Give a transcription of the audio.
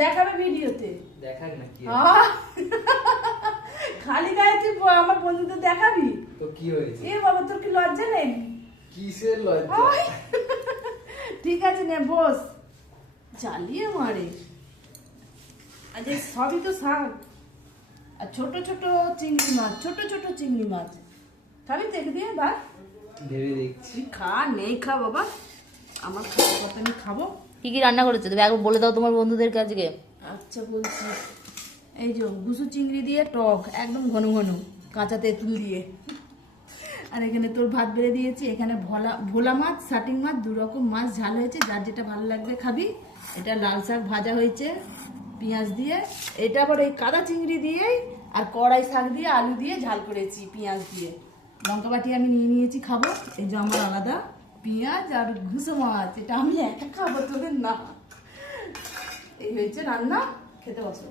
দেখাবে ভিডিওতে। দেখাক না কি খালি গায়ে তুই আমার বন্ধুদের দেখাবি তো কি হয়েছে? এ বাবা তোর কি লজ্জা নেই? কিসের লজ্জা? ঠিক আছে নে বস। জ্বালিয়ে মারে। আজ সবই তো শাক আর ছোট ছোট চিংড়ি মাছ, ছোট ছোট চিংড়ি মাছ খাবি দেখে দিয়ে বা ভেবে দেখছি। খা নেই খা বাবা, আমার খাওয়ার কথা আমি খাবো। কি কি রান্না করেছো তুমি একবার বলে দাও তোমার বন্ধুদেরকে আজকে। আচ্ছা বলছি, এই যে গুসু চিংড়ি দিয়ে টক একদম ঘন ঘন কাঁচা তেঁতুল দিয়ে, আর এখানে তোর ভাত বেড়ে দিয়েছি। এখানে ভোলা মাছ, শাটিং মাছ, 2 রকম মাছ ঝাল হয়েছে, যার যেটা ভালো লাগবে খাবি। এটা লাল শাক ভাজা হয়েছে পেঁয়াজ দিয়ে। এটা আবার এই কাদা চিংড়ি দিয়ে আর কড়াই শাক দিয়ে আলু দিয়ে ঝাল করেছি পেঁয়াজ দিয়ে। লঙ্কা বাটি আমি নিয়ে নিয়েছি খাবো। এই যে আমার আলাদা পেঁয়াজ আর ঘুষো মাছ, এটা আমি একা খাবো, তোদের না। এই হয়েছে রান্না, খেতে বসো।